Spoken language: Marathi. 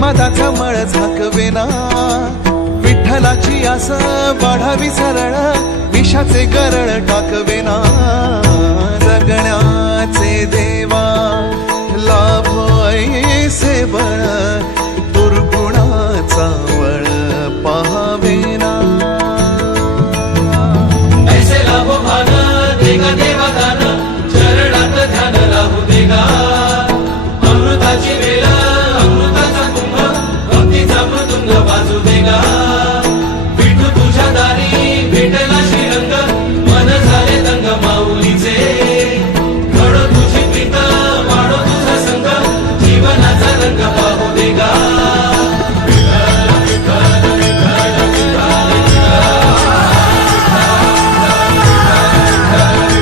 माझा कमळ झाकवेना. विठ्ठलाची आस वाढावी सरळ विषाचे गरळ टाकवेना. जगण्याचे देवा लाभ ऐसे बळ दुर्गुणाचा वळ पहावेना. ऐसे भाग